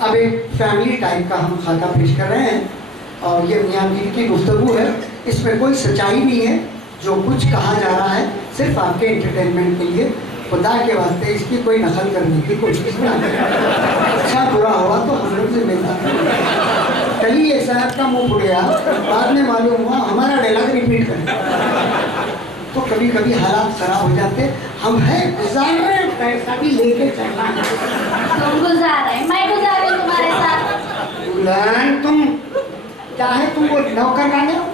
अब एक family type का हम खाका पेश कर रहे हैं और ये मियां बीवी की गुफ्तगू है, इसमें कोई सच्चाई नहीं है। जो कुछ कहा जा रहा है सिर्फ आपके एंटरटेनमेंट के लिए, खुदा के वास्ते इसकी कोई नकल करने की कोशिश ना करें। अच्छा बुरा हुआ तो हम लोग से मिलता है। कल ही एक साहब का मुंह फुट गया, बाद में मालूम हुआ हमारा डायलॉग रिपीट करें। तो कभी कभी हालात खराब हो जाते, हम हैं गुजार रहे हैं, पैसा भी लेके चलना है। तुम गुजार रहे, मैं गुजार रही हूँ तुम्हारे साथ। दुल्हन तुम क्या है, तुम वो नौकर गाने हो?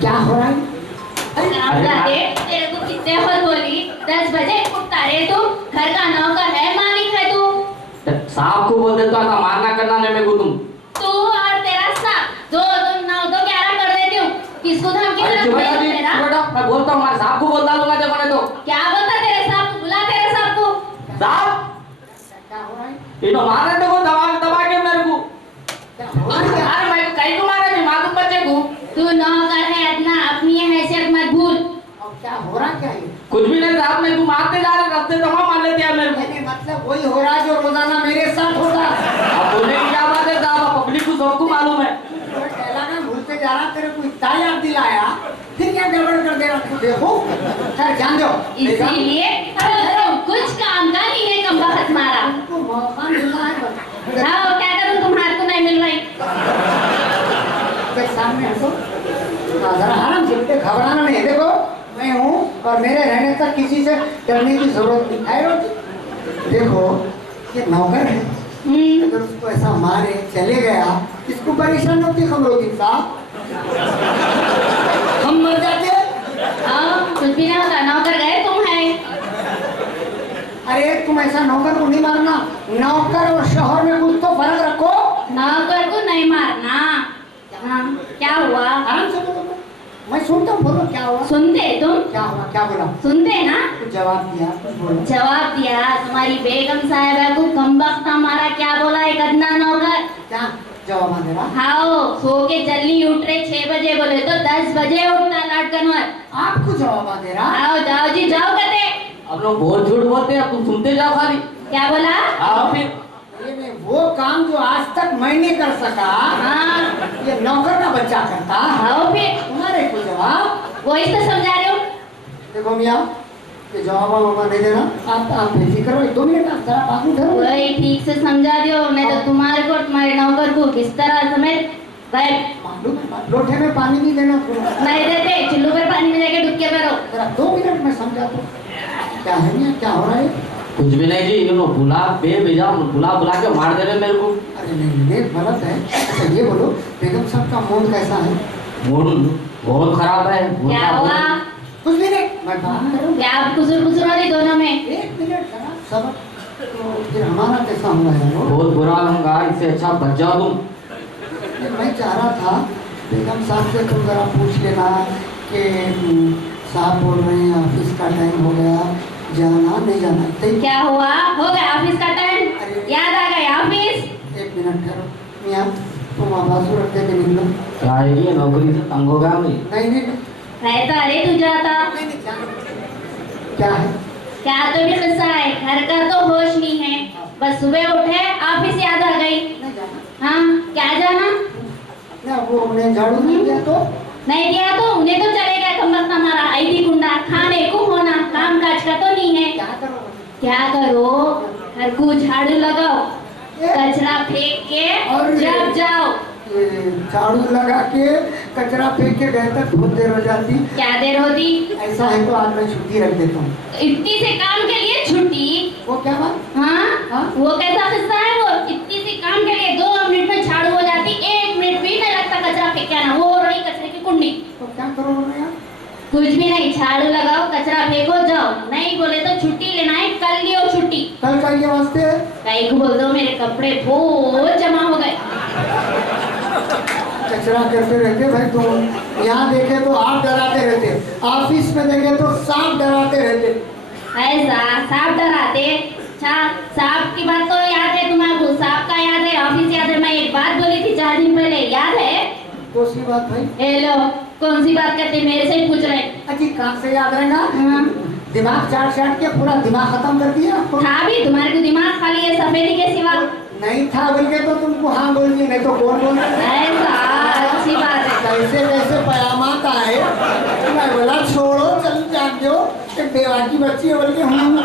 क्या हो रहा है? तेरे को कितने बार बोली 10 बजे उठता रे तू, घर का नौकर है, मालिक है तू। साहब को बोल देता था मारना करना नहीं मेरे को तुम। तू और तेरा साहब जो तुम 9-11 कर देती हो, किसको धमकी दे रहा है तेरा? मैं बोलता हूँ हमारे साहब को बोल डालूंगा जब मैंने तो। क्या बोलता तेरे साहब को? बुला तेरे साहब को। साहब क्या हो रहा है? इनो मारे तो दबा के मेरे को। क्या हो रहा है? अरे मैं कहीं को मारे भी मालूम बच्चे को। तू नौकर है, अपना अपनी हैसियत मत भूल। अब क्या हो रहा क्या है? कुछ भी नहीं साहब, मेरे को मारते जा रहे रास्ते तो वहाँ मार लेते हैं मेरे को। नहीं, मतलब वही हो रहा है जो रोजाना मेरे साथ होता है। अब बोलने की क्या बात है साहब, पब्लिक को सबको मालूम है। भूलते जा रहा, तेरे को इतना याद दिलाया, फिर क्या गड़बड़ कर दे रहा? देखो खैर जान दो, इसीलिए कुछ काम का नहीं है, कम वक्त मारा। तुमको मौका मिला है। जाओ, क्या करूं, तुम्हारे को नहीं मिल रही। सामने हटो, जरा आराम से बेटे, घबराना नहीं है। देखो मैं हूँ और मेरे रहने तक किसी से डरने की जरूरत नहीं है। देखो ये नौकर है, अगर उसको ऐसा मारे चले गया, इसको परेशान होती खबर होती साहब, हम मर जाते। कुछ भी ना होता, नौकर गए तुम है। अरे तुम ऐसा नौकर को नहीं मारना, नौकर और शोहर में कुछ तो फर्क रखो। नौकर को नहीं मारना। हाँ, क्या हुआ? आराम से बोलो, मैं सुनता हूँ, बोलो क्या हुआ? सुनते तुम? क्या हुआ, क्या बोला? सुनते ना? कुछ जवाब दिया, कुछ बोलो। जवाब दिया, तुम्हारी बेगम साहिबा को कमबख्त हमारा क्या बोला है गद्दा नौकर। क्या जवाब दे रहा? हाँ, सो के जल्दी उठ रहे 6 बजे बोले तो 10 बजे उठना लाट कन्वर। आपको जवाब दे रहा? आओ जाओ जी जाओ कहते। अब लोग बहुत झूठ बोलते हैं, तुम सुनते जाओ खाली। क्या बोला? आओ फिर। ये वो काम जो आज तक मैं नहीं कर सका, हाँ, ये नौकर का बच्चा करता। आओ फिर। तुम्हारे को जवाब वही तो समझा रहे हो। देखो मियाँ, ये जवाब आप नहीं देना, आप बेफिक्र हो, 2 मिनट आप जरा बात उठो। वही ठीक से समझा दियो, नहीं तो तुम्हारे को तुम्हारे नौकर को किस तरह समेत भाई मालूम है, लोटे में पानी नहीं देना नहीं देते, चुल्लू पर पानी में जाके डुबके भरो। जरा 2 मिनट में समझा तो क्या है मियाँ, क्या हो रहा है? कुछ भी नहीं जी, यू नो बुला बुला के मार दे रहे मेरे को। अरे नहीं ये गलत है। अच्छा ये बोलो, बेगम साहब का मूड कैसा है? मूड बहुत खराब है। क्या हुआ? कुछ भी नहीं, मैं बात करूँ। क्या कुसुर कुसुर वाली दोनों में? 1 मिनट जरा सब, तो फिर हमारा कैसा हुआ है वो? बहुत बुरा होगा, इससे अच्छा बच जाओ तुम। मैं चाह रहा था बेगम साहब से तुम जरा पूछ लेना कि साहब बोल रहे हैं ऑफिस का टाइम हो गया, जाना नहीं जाना। क्या हुआ? हो गया ऑफिस का टाइम, याद आ गया ऑफिस। 1 मिनट ठहरो मियाँ, तुम आवाज़ रख दे के निकलो। क्या है ये, नौकरी से तंग हो गया मैं। नहीं रहता अरे तू जाता। क्या है? क्या तो भी किस्सा है, घर का तो होश नहीं है, बस सुबह उठे ऑफिस याद आ गई। नहीं जाना। हाँ, क्या जाना? क्या वो उन्हें झाड़ू नहीं दिया तो? नहीं दिया तो उन्हें तो चलेगा, कमबख्त हमारा आईडी गुंडा, खाने को होना, काम काज का तो नहीं है। क्या करो? क्या करो? घर को झाड़ू लगाओ, कचरा फेंक के जब जाओ। झाड़ू लगा के कचरा फेंक के गए तक बहुत देर हो जाती। क्या देर होती? ऐसा है तो आज मैं छुट्टी रख देता हूँ। इतनी से काम के लिए छुट्टी? वो क्या बात? हाँ, वो कैसा किस्सा है? वो इतनी सी काम के लिए 2 मिनट में झाड़ू हो जाती, 1 मिनट भी नहीं लगता कचरा फेंक के आना। वो हो रही कचरे की कुंडी। तो क्या करो यार? कुछ भी नहीं, झाड़ू लगाओ, कचरा फेंको, जाओ। नहीं बोले तो छुट्टी लेना है, कल लियो छुट्टी। कल का ये वास्ते है? कहीं को बोल दो मेरे कपड़े बहुत जमा हो गए। कचरा करते रहते भाई तुम, यहाँ देखे तो आप डराते रहते, ऑफिस में देखे तो सांप डराते रहते। ऐसा सांप डराते? सांप की बात तो याद है तुम्हारे, सांप का याद है, ऑफिस याद है। मैं एक बात बोली थी 4 दिन पहले, याद है? कौन सी बात भाई? हेलो, कौन सी बात करते, मेरे से ही पूछ रहे? अजी कहाँ से याद रहेगा? दिमाग चाट के पूरा दिमाग खत्म कर दिया। था भी तुम्हारे को दिमाग खाली है सफेदी के सिवा। नहीं था बोल के तो तुमको हाँ बोल दी, नहीं तो कौन बोल ऐसा अच्छी बात है। कैसे कैसे पयामात आए। मैं बोला छोड़ो चल जान दो, एक बेवा की बच्ची है बोल के हम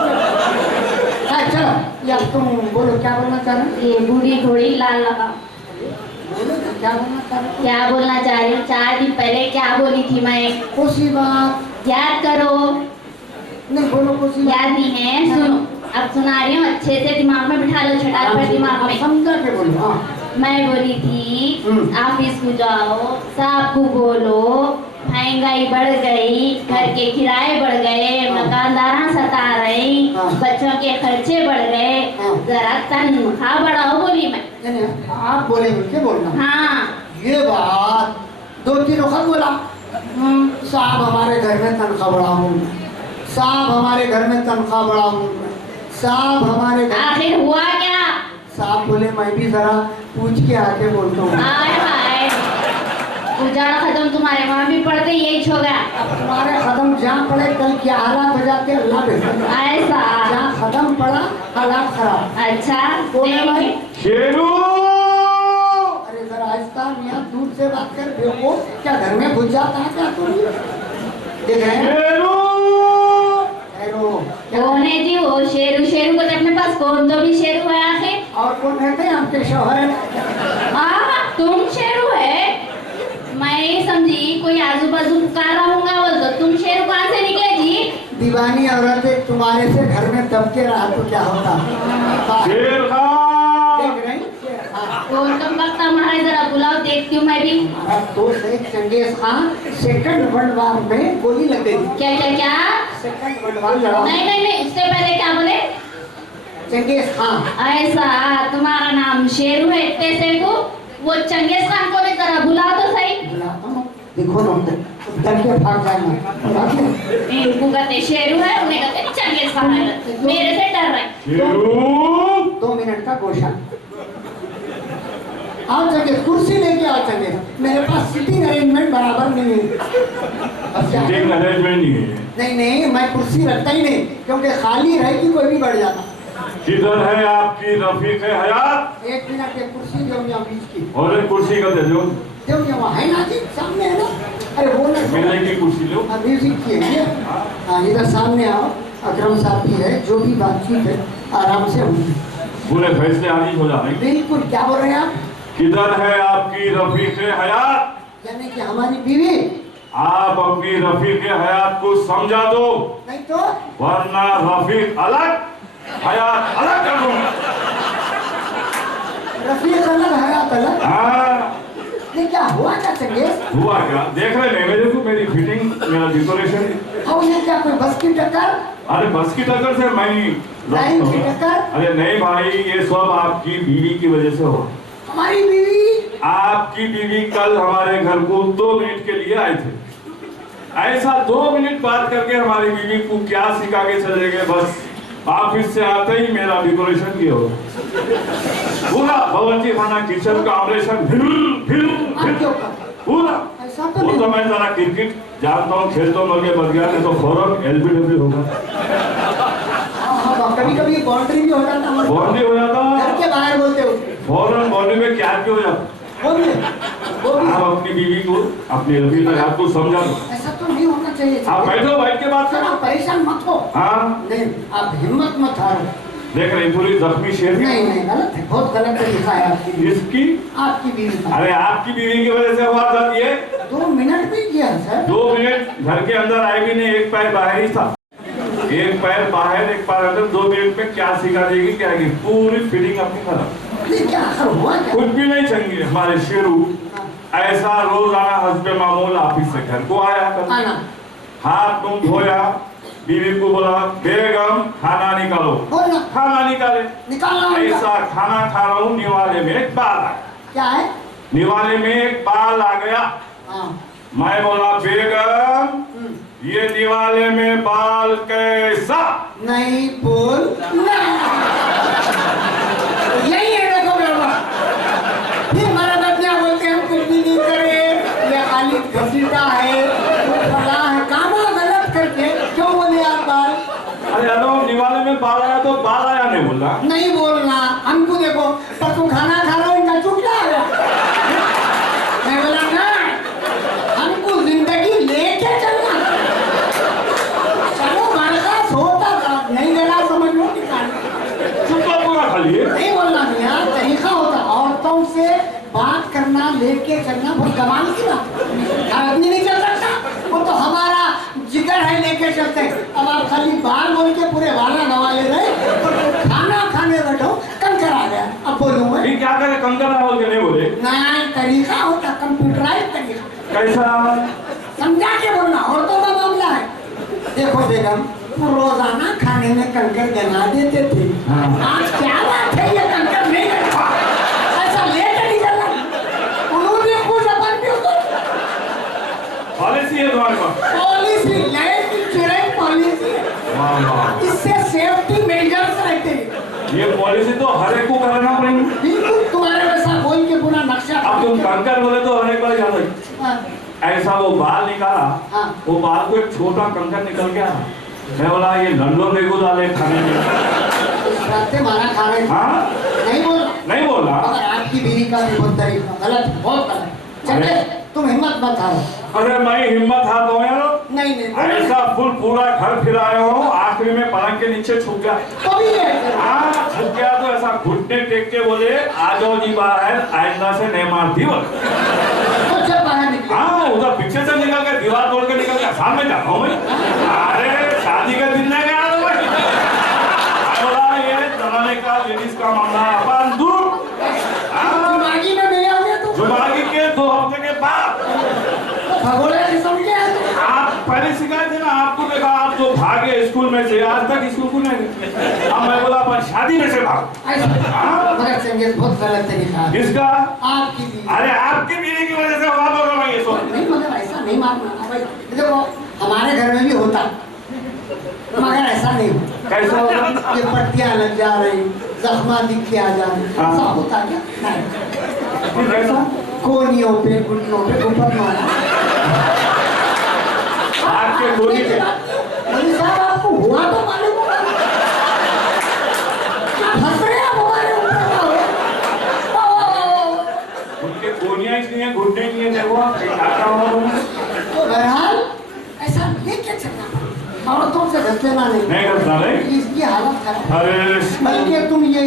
चलो। या तुम बोलो क्या बोलना चाह रहे हो? ये बूढ़ी घोड़ी लाल लगा। बोलो तो क्या बोलना चाह रहे हो? क्या बोलना चाह रही हूँ? 4 दिन पहले क्या बोली थी मैं? कोसी बात याद करो। नहीं बोलो कोसी बात। याद नहीं है? सुनो, अब सुना रही हूँ, अच्छे से दिमाग में बिठा लो, छटाक पर दिमाग में। समझा के बोलो। हाँ मैं बोली थी ऑफिस को जाओ, साहब को बोलो महंगाई बढ़ गई, घर के किराए बढ़ गए, मकानदार सता रहे, बच्चों के खर्चे बढ़ गए, जरा तनख्वाह बढ़ाओ बोली मैं। नहीं, आप बोले बोल के बोलना। हाँ ये बात 2-3 वक्त बोला। साहब हमारे घर में तनख्वाह बढ़ाओ, साहब हमारे घर में तनख्वाह बढ़ाओ, साहब हमारे घर। आखिर हुआ क्या? साहब बोले मैं भी जरा पूछ के आके बोलता हूँ। हाय हाय, उजाड़ा खत्म, तुम्हारे वहाँ भी पढ़ते यही होगा। अब तुम्हारे कदम जहाँ पड़े कल क्या हालात हो जाते हैं अल्लाह बेहतर। ऐसा जहाँ कदम पड़ा हालात खराब। अच्छा कौन है भाई? शेरू। अरे जरा आहिस्ता, यहाँ दूर से बात कर। देखो क्या घर में घुस जाता है क्या तुम? देख रहे हैं? शेरू। हेलो कौन है जी वो? शेरू शेरू को तो अपने पास कौन तो भी शेरू है आखिर। और कौन रहते हैं आपके शौहर? हाँ तुम शेरू है? मैं समझी कोई आजू बाजू पुकार रहा हूँगा बोल तो तुम शेरू कहाँ से निकले जी? दीवानी औरत तुम्हारे से घर में दब के रहा तो क्या होता? शेर खान। देख रही? कौन कम वक्त हमारे जरा बुलाओ, देखती हूँ मैं भी। हमारा दोस्त है Genghis Khan, second world war में गोली लग गई। क्या क्या क्या? सेकंड वर्ल्ड वार लड़ा। नहीं नहीं नहीं, उससे पहले क्या बोले? Genghis Khan. ऐसा तुम्हारा नाम शेरू है इतने से को? वो चंगेज खान को भी जरा बुलाओ तो सही। बुलाता हूँ, देखो ना डर के भाग जाना। बुलाते हैं। इनको कहते शेरू है, उन्हें कहते चंगेज खान है, मेरे से डर रहे। शेरू। 2 मिनट का क्वेश्चन। आओ चंगेज, कुर्सी लेके आओ चंगेज। मेरे पास सीटिंग अरेंजमेंट बराबर नहीं है। अब क्या? सीटिंग अरेंजमेंट नहीं है। नहीं नहीं, मैं कुर्सी रखता ही नहीं, क्योंकि खाली रहेगी कोई भी बढ़ जाता। किधर है आपकी रफीक हयात? 1 मिनट की कुर्सी दो यहाँ बीच की। और एक कुर्सी का दे दो। दो यहाँ है ना जी, सामने है ना। अरे वो ना मिलने की कुर्सी लो। म्यूजिक की है। हाँ इधर सामने आओ। अकरम साहब भी है, जो भी बातचीत है आराम से होगी। पूरे फैसले आदि हो जाने। बिल्कुल। क्या बोल रहे हैं आप? किधर है आपकी रफीक हयात? यानी कि हमारी बीवी? आप अपनी रफीक हयात को समझा दो, नहीं तो वरना रफीक अलग हयात अलग कर दूंगा। रफीक अलग हयात अलग। हाँ। ये क्या हुआ क्या चंगेज? हुआ क्या? देख रहे नहीं मेरे को, मेरी फिटिंग, मेरा डेकोरेशन। और ये क्या कोई बस की टक्कर? अरे बस की टक्कर से मैं लाइन की टक्कर? अरे नहीं भाई, ये सब आपकी बीवी की वजह से हो। हमारी बीवी? आपकी बीवी कल हमारे घर को 2 मिनट के लिए आए थे। ऐसा 2 मिनट बात करके हमारी बीवी को क्या सिखा के चले गए, बस ऑफिस से आते ही मेरा डेकोरेशन किया हो। पूरा बावर्ची खाना किचन का ऑपरेशन पूरा। ऐसा तो वो नहीं। तो मैं जरा क्रिकेट जानता हूँ, खेलता हूँ, मर गया नहीं तो फौरन एलबीडब्ल्यू होगा। हाँ कभी कभी बाउंड्री भी हो जाता है। बाउंड्री हो जाता, घर के बाहर बोलते हो फौरन बाउंड्री में क्या क्यों हो जाता। वो भी आप अपनी बीवी को, अपनी रफीक हयात को समझा दो। ऐसा तो नहीं होना चाहिए। आप बैठो, बैठ के बात सर करो। आप परेशान मत हो। हाँ नहीं आप हिम्मत मत हारो। देख रहे पूरी जख्मी शेर की। नहीं नहीं गलत है, बहुत गलत है लिखा है आपकी बीवी। इसकी? आपकी बीवी का। अरे आपकी बीवी की वजह से हुआ था ये। 2 मिनट भी किया सर। 2 मिनट घर के अंदर आए भी नहीं, एक पैर बाहर ही था। एक पैर बाहर, एक पैर अंदर। 2 मिनट में क्या सिखा देगी, क्या की पूरी फिटिंग अपनी खराब। नहीं क्या आखिर हुआ क्या? कुछ भी नहीं चाहिए। हमारे शेरू ऐसा रोजाना हस्बे मामूल ऑफिस से घर को आया कर, आना हाथ मुंह धोया, बीवी को बोला बेगम खाना निकालो, बोलना खाना निकाले। निकालना। ऐसा खाना खा रहा हूँ, निवाले में एक बाल आया। क्या है? निवाले में एक बाल आ गया। हाँ मैं बोला बेगम ये निवाले में बाल कैसा? नहीं बोल यही है। देखो बेटा फिर हमारा बच्चा बोलते हैं हम कुछ भी नहीं करे, ये खाली घसीटा है, वो फला है, कामा गलत करके क्यों बोले आप बाल? अरे अरे निवाले में बाल आया तो बाल आया नहीं बोला। नहीं बोलना। हमको देखो लेके चलना बहुत कमाल की बात। आदमी नहीं चल सकता, वो तो हमारा जिगर है, लेके चलते। अब आप खाली बाल बोल के पूरे वाला गवा ले रहे, तो खाना खाने बैठो कंकर आ गया। अब बोलूँ मैं फिर क्या करे, कंकर ना बोल के नहीं बोले? नहीं, तरीका होता कंप्यूटराइज तरीका। कैसा? समझा के बोलना, और तो का मामला है। देखो बेगम, रोजाना खाने में कंकर गिना देते थे, आज क्या बात है ये कंकर नहीं रखा, ऐसा लेके नहीं चला। उन्होंने कुछ अपन भी पॉलिसी है तुम्हारे पास? पॉलिसी, लाइफ इंश्योरेंस पॉलिसी है, वाह, इससे सेफ्टी मेजर्स रहते हैं। ये पॉलिसी तो हर एक को कराना पड़ेगी। बिल्कुल तुम्हारे वैसा बोल के पूरा नक्शा। अब तुम कंकर बोले तो हर एक बार याद रखिए। ऐसा वो बाल निकाला, वो बाल को एक छोटा कंकर निकल गया। मैं बोला ये लंडो बेगू डाले खाने में। रास्ते मारा खा रहे थे। हाँ? नहीं बोला, नहीं बोला। मगर आपकी बीवी का भी बहुत तरीका गलत, बहुत गलत। चले, तुम हिम्मत मत हारो। अरे मैं हिम्मत हार दो यार। नहीं नहीं, ऐसा फुल पूरा घर फिराए हो, आखिरी में पलंग के नीचे छुप गया। कभी है। हाँ, छुप गया तो ऐसा घुटने टेक के बोले आ जाओ जी बाहर, आइंदा से नहीं मारती बोल। तो जब बाहर निकले, हाँ, उधर पीछे से निकल के दीवार तोड़ के निकल के सामने जाता हूँ मैं। अरे शादी का दिन नहीं गया तो मैं बोला ये जमाने का लेडीज का मामला अपन दूर। दिमागी में नहीं आओगे तो जुमागी के 2 हफ्ते के बाद भगोड़े किस्म के हैं तुम। आप पहले सिखाए थे ना, आपको देखा आप जो भागे स्कूल में से, आज तक स्कूल को नहीं गए। अब मैं बोला अपन शादी में से भाग। ऐसा मगर चंगेज बहुत गलत तरीका है। किसका? आपकी बीवी। अरे आपकी बीवी की वजह से हुआ बोल रहा हूँ ये सब। नहीं मगर ऐसा नहीं मारना भाई। देखो हमारे घर में भी होता, मगर ऐसा नहीं होता। कैसा होगा? ये पट्टियां लग जा रही, जख्मा दिख के आ जा रही, हाँ। ऐसा होता क्या? नहीं। फिर कैसा? कोनियों पे घुटनों पे ऊपर मारा। आपके गोली पे मौलवी साहब आपको हुआ तो मालूम होगा। हंस रहे हैं हमारे ऊपर। उनके गोलियां इसलिए हैं, घुटने नहीं है, देखो आप क्या हुआ। तो बहरहाल ऐसा लेके चलना, औरतों से घस लेना नहीं करता नहीं। इसकी हालत खराब। अरे बल्कि तुम ये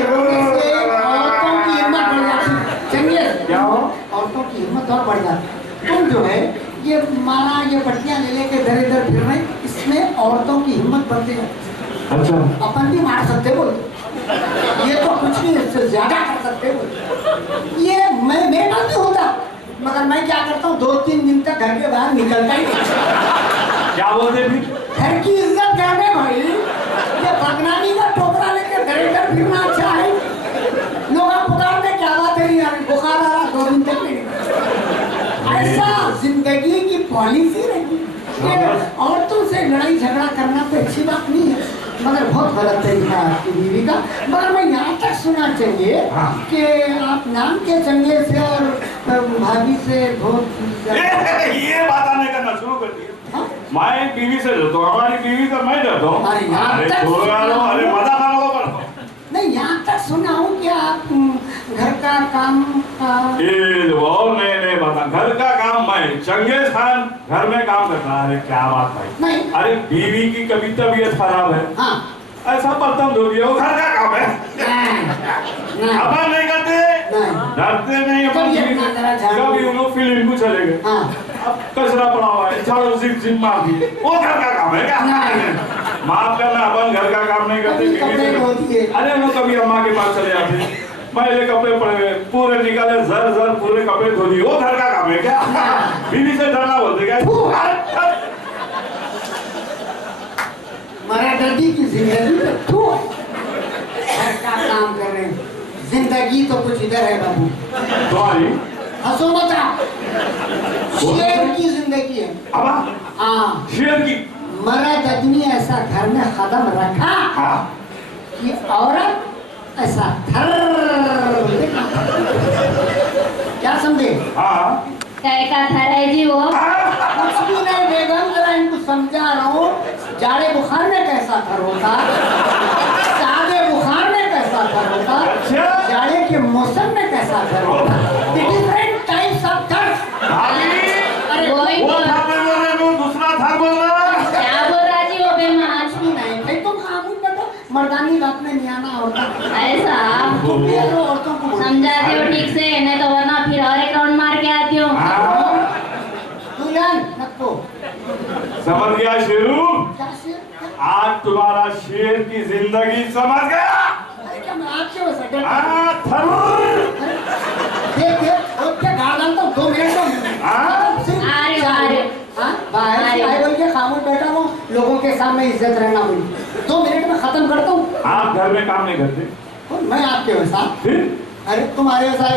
रोने से औरतों की हिम्मत बढ़ जाती है। चंगे क्या हो? औरतों की हिम्मत और बढ़ जाती है। तुम जो है ये मारा, ये पट्टियां ले लेके इधर इधर फिर रहे, इसमें औरतों की हिम्मत बढ़ती है। अच्छा, अपन भी मार सकते बोल, ये तो कुछ नहीं, इससे ज्यादा कर सकते बोल। ये मैं मेरा भी होता, मगर मैं क्या करता हूँ 2-3 दिन तक घर के बाहर निकलता ही नहीं। क्या बोलते फिर? घर की इज्जत जाने भाई, ये बदनामी का टोकरा लेके घर इधर फिरना अच्छा है। लोग आप पुकारते क्या बात है यार, बुखार आ रहा 2 दिन तक नहीं। ऐसा जिंदगी की पॉलिसी रही। ये औरतों से लड़ाई झगड़ा करना तो अच्छी बात नहीं है, मगर बहुत गलत तरीका है आपकी बीवी का। मगर मैं यहाँ तक सुना चाहिए कि आप नाम के चंगे से और भाभी से बहुत ये बात आने करना शुरू कर दिया। मैं बीवी से डरता हूँ, हमारी बीवी से मैं डरता हूँ। अरे यहाँ तक अरे मजा खाना को पर नहीं, यहाँ तक सुना हूँ कि आप घर का काम ये और नहीं बता, घर का काम मैं चंगेज खान घर में काम करता है। अरे क्या बात भाई। नहीं। अरे बीवी की कभी तबीयत खराब है, हाँ ऐसा बर्तन धो दिया, वो घर का काम है। नहीं अपन नहीं करते, डरते नहीं अपन। कभी उन लोग फिल्म को चले गए, अब कचरा पड़ा हुआ है, झाड़ू जिम मार दी, वो घर का काम है क्या? माफ करना, अपन घर का काम नहीं करते बीवी से। अरे वो कभी अम्मा के पास चले जाते, मैले कपड़े पड़े हुए पूरे निकाले, जर जर पूरे कपड़े धो दिए, वो घर का काम है क्या? बीवी से डरना बोलते क्या? मरा दादी की जिंदगी में तू घर का काम कर रहे हैं, जिंदगी तो कुछ इधर है बाबू। तुम्हारी हंसो मत, शेर की जिंदगी है। अब हाँ, शेर की मर्द आदमी ऐसा घर में कदम रखा कि औरत ऐसा थर। क्या समझे? हाँ का थर है जी वो? कुछ भी नहीं बेगम, जरा इनको समझा रहा हूँ। जाड़े बुखार में कैसा थर होता, सादे बुखार में कैसा थर होता, जाड़े के मौसम में कैसा थर होता। डिफरेंट टाइप्स ऑफ थर। अरे वो था बोल रहे हो, दूसरा था बोल रहा। क्या बोल रहा जी वो बेमान? नहीं भाई, तुम खामोश बैठो, मर्दानी बात में नहीं आना होता। ऐसा तुम भी लो औरतों को बोलो। समझा दियो ठीक से, नहीं तो वरना फिर और एक राउंड मार के आती हूँ। दुल्हन नको। समझ गया शेरू? क्या शेर? आज तुम्हारा शेर की जिंदगी समझ गया। अरे क्या मैं आपसे हो सकता? देख देख और क्या गाना तो 2 मिनट बाहर से आए बोल के खामोश बैठा हूँ, लोगों के सामने इज्जत रहना बोली। 2 मिनट में खत्म करता हूँ। आप घर में काम नहीं करते? और मैं आपके वैसा? फिर? अरे तुम्हारे वैसा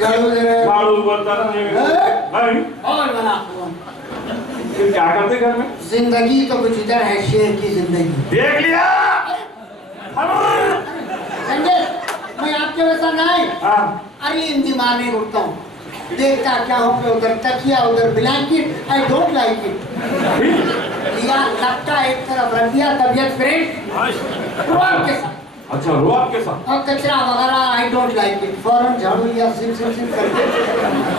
झाड़ू दे रहे झाड़ू बर्तन नहीं। और बना फिर क्या करते घर में? जिंदगी तो कुछ इधर है, शेर की जिंदगी। देख लिया? संजय मैं आपके वैसा नहीं। अरे हिंदी मारने उठता हूँ, देखता क्या हो कि उधर तकिया उधर blanket, I don't like it. लिया लपटा एक तरफ रख दिया, तबियत फ्रेश रुआब के साथ। अच्छा रुआब के साथ? और कचरा वगैरह आई डोंट लाइक इट। फौरन झाड़ू लिया सिम करके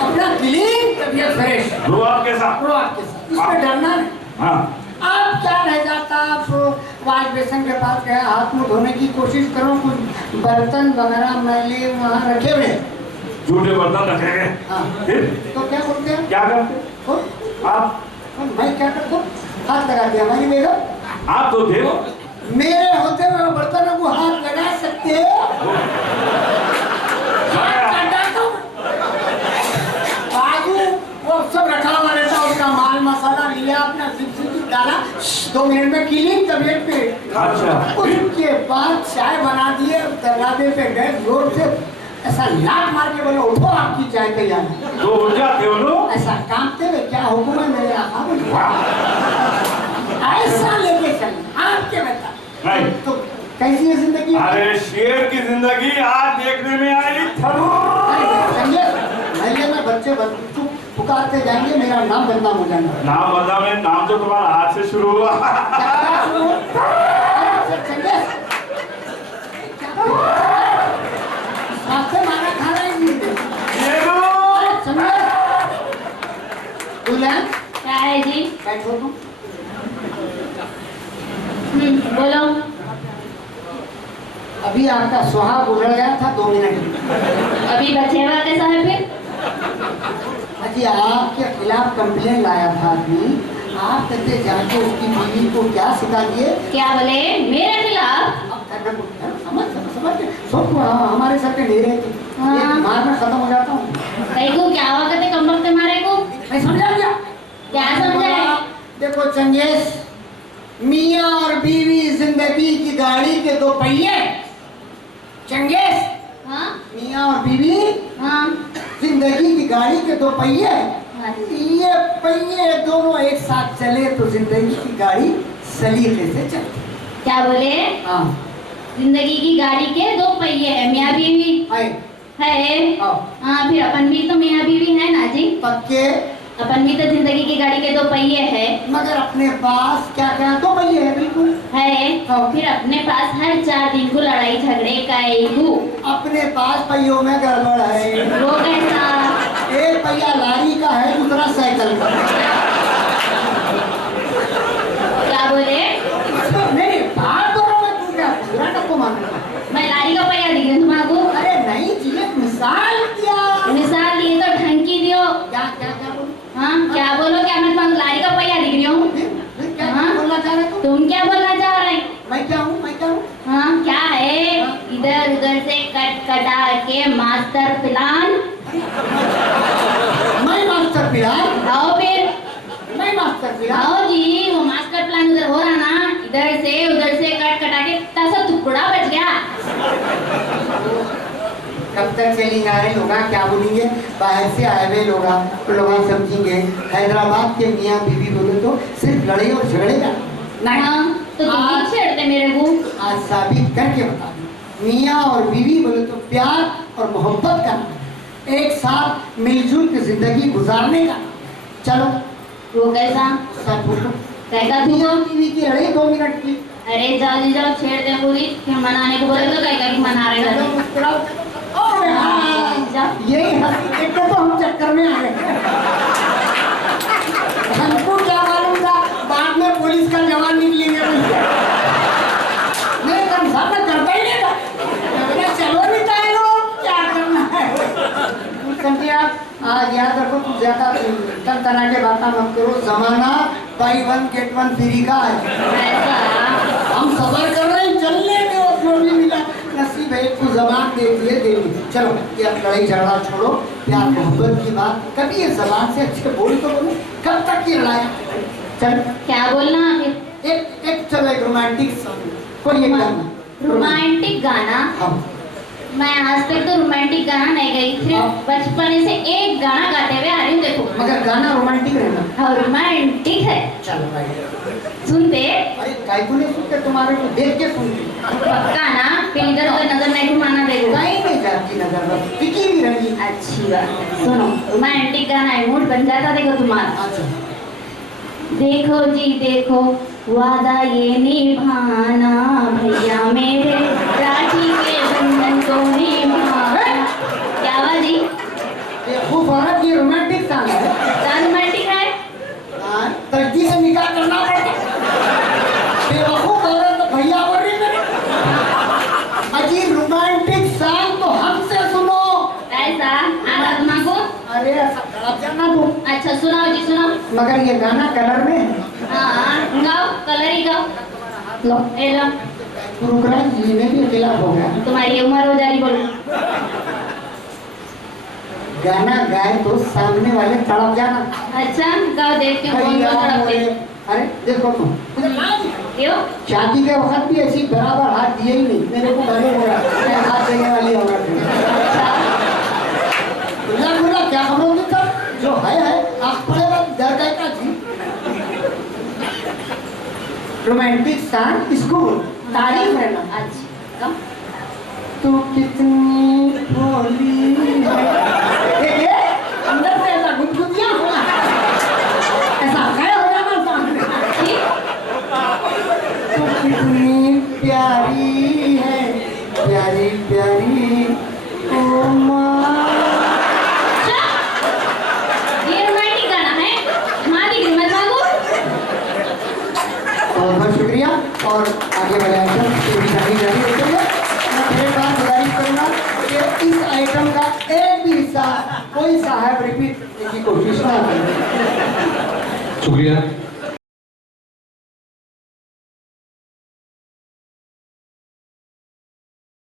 अपना क्लीन, तबियत फ्रेश रुआब के साथ। रुआब के साथ, इसमें डरना नहीं। हाँ अब क्या रह जाता, आप वाश बेसन के पास गया, हाथ मुंह धोने की कोशिश करो, कुछ बर्तन वगैरह मैले वहाँ रखे हुए, झूठे बर्तन रखे गए। हाँ फिर तो क्या करते हैं? क्या करते? तो आप? मैं क्या करता हूँ, हाथ लगा दिया। हमारी बेगम आप तो देव, मेरे होते हुए बर्तनों को हाथ लगा सकते हो? बाजू वो सब रखा हुआ रहता, उसका माल मसाला लिया, अपना सिप डाला, 2 मिनट में क्लीन तबियत पे। अच्छा उसके बाद चाय बना दिए, दरवाजे पे गए, जोर से ऐसा लात मार के बोले उठो आपकी चाय तैयार है। तो उठ जाते हो लोग? ऐसा कांपते हुए क्या हुक्म है मेरे आका? ऐसा लेके चल आपके बता नहीं तो कैसी है जिंदगी? अरे शेर की जिंदगी आज देखने में आई। संजय में बच्चे पुकारते जाएंगे, मेरा नाम बदनाम हो जाएगा। नाम बदनाम है? नाम तो तुम्हारा हाथ से शुरू हुआ। संजय मारा खा रहे दुल्हन क्या है जी? बैठो तुम। बोलो। अभी आपका सुहाग उजड़ गया था 2 मिनट। अभी बचे हुआ कैसा है फिर? अजी आपके खिलाफ कंप्लेन लाया था आदमी, आप कहते जाके उसकी बीवी को क्या सिखा दिए? क्या बोले? मेरे खिलाफ? सब हमारे सर के ढेरे थे, दिमाग में खत्म हो जाता हूँ। कहीं को क्या हुआ करते कमर से मारे को? मैं समझा क्या? क्या समझा? देखो चंगेज, मियाँ और बीवी जिंदगी की गाड़ी के 2 पहिए। चंगेज, हाँ मियाँ और बीवी हाँ जिंदगी की गाड़ी के 2 पहिए। ये पहिए दोनों एक साथ चले तो जिंदगी की गाड़ी सलीके से चलती। क्या बोले? हाँ जिंदगी की गाड़ी के 2 पहिए है, मियाँ बीवी है। हाँ फिर अपन भी तो मियाँ बीवी है ना जी। पक्के अपन भी तो जिंदगी की गाड़ी के 2 पहिए है। मगर अपने पास क्या क्या 2 पहिए है? बिल्कुल है। फिर अपने पास हर 4 दिन को लड़ाई झगड़े का अपने पास पहियों में गड़बड़ है। वो कैसा? एक पहिया लारी का है, दूसरा साइकिल का। क्या बोले? नहीं बात तो तू क्या पूरा टप्पो मांग? मैं लारी का पहिया दिख रही तुम्हारे को? अरे नहीं जी, मिसाल दिया। मिसाल दिए तो ढंग की दियो। क्या क्या क्या बोलो? हाँ क्या बोलो? क्या मैं तुम्हारे लारी का पहिया दिख रही हूँ? क्या बोलना चाह रहे? तुम क्या बोलना चाह रहे? मैं क्या हूँ? मैं क्या हूँ? हाँ क्या है? इधर उधर से कट कटा के मास्टर प्लान। मैं मास्टर प्लान? आओ फिर। मैं मास्टर प्लान? आओ जी, वो मास्टर प्लान उधर हो रहा ना, इधर से उधर से कट कटा के तसा टुकड़ा बच गया। कब तक चलेंगे? आ रहे लोग क्या बोलेंगे? बाहर से आए हुए लोग तो लोग समझेंगे हैदराबाद के मियाँ बीवी बोले तो सिर्फ लड़ाई और झगड़े का नहीं। हाँ, तो तुम ही छेड़ते मेरे को। आज साबित करके बता दूं, मियाँ और बीवी बोले तो प्यार और मोहब्बत का, एक साथ मिलजुल के जिंदगी गुजारने का। चलो वो कैसा? सब फोटो कैसा तू? मियाँ बीवी की लड़ाई 2 मिनट की। अरे जाओ जी जाओ, छेड़ दे पूरी। फिर मनाने को बोले तो कैसा की मना रहे चलो हैं? मुस्कुराओ। अरे हाँ, यही हंसी देख के तो हम चक्कर में आ गए। हमको क्या मालूम था बाद में पुलिस का जवान निकलेंगे। नहीं हम सब आज याद रखो, तुम ज्यादा तन तना के बातें मत करो। जमाना बाई 1 गेट 1 फ्री का है। ऐसा हम सबर कर रहे हैं, चलने में और जो भी मिला नसीब है। तू जबान दे दिए, दे दी। चलो ये लड़ाई झगड़ा छोड़ो, प्यार मोहब्बत की बात। कभी ये जबान से अच्छे बोल तो बोलो, कब तक ये लड़ाई? चल क्या बोलना आखिर? एक चलो एक रोमांटिक सॉन्ग, कोई एक गाना। रोमांटिक गाना? हाँ मैं आज तक तो रोमांटिक गाना नहीं गई, सिर्फ बचपन से एक गाना गाते हुए आ रही हूँ। देखो मगर गाना रोमांटिक रहना। हाँ रोमांटिक है। चलो भाई, सुनते? अरे काय को नहीं सुनते, तुम्हारे को देख के सुनते। पक्का ना? फिर इधर उधर नजर नहीं घुमाना। देखो कहीं नहीं जाती नजर, बस टिकी भी रही। अच्छी बात है। सुनो, रोमांटिक गाना है, मूड बन जाता देखो तुम्हारा। अच्छा देखो जी देखो, वादा ये निभाना भैया मेरे, राखी के बंधन को निभाना। क्या हुआ जी? ये खूब औरत, ये रोमांटिक सॉन्ग है। रोमांटिक है? हाँ, तर्जी से निकाह करना पड़ता। बेवकूफ औरत भैया बोल रही मेरे। अजी रोमांटिक सॉन्ग तो हमसे सुनो। ऐसा आता तुमको? अरे ऐसा खराब जाना तुम। अच्छा सुनाओ जी, सुनाओ। मगर ये गाना कलर में है। हाँ गाओ, कलर ही गाओ। लो ए लो, प्रोग्राम जी में भी खिलाफ हो गया। तुम्हारी उम्र हो जा रही, बोलो। गाना गाए तो सामने वाले तड़प जाना। अच्छा गाओ, देखती हूँ कौन कौन तड़पते। अरे देखो तुम, क्यों? शादी के वक्त भी ऐसी बराबर हाथ दिए ही नहीं। मेरे को मालूम हो रहा है, मैं हाथ देने वाली औरत हूँ। क्या खबरों की सब जो है आप पड़ेगा डर जाएगा जी। रोमांटिक सॉन्ग इसको तारीफ है ना। अच्छा तू कितनी भोली है। ये अंदर से ऐसा गुदगुदिया हुआ, ऐसा खड़ा हो जाना सामने। तू कितनी प्यारी है, प्यारी प्यारी ओ माँ। ये रोमांटिक गाना है? हाँ दिख रही मैं बाबू। बहुत बहुत शुक्रिया। और आगे बढ़े आइटम जारी रखेंगे। मैं मेरे पास गुजारिश करूँगा कि इस आइटम का एक भी हिस्सा कोई साहब रिपीट की कोशिश ना करें। शुक्रिया।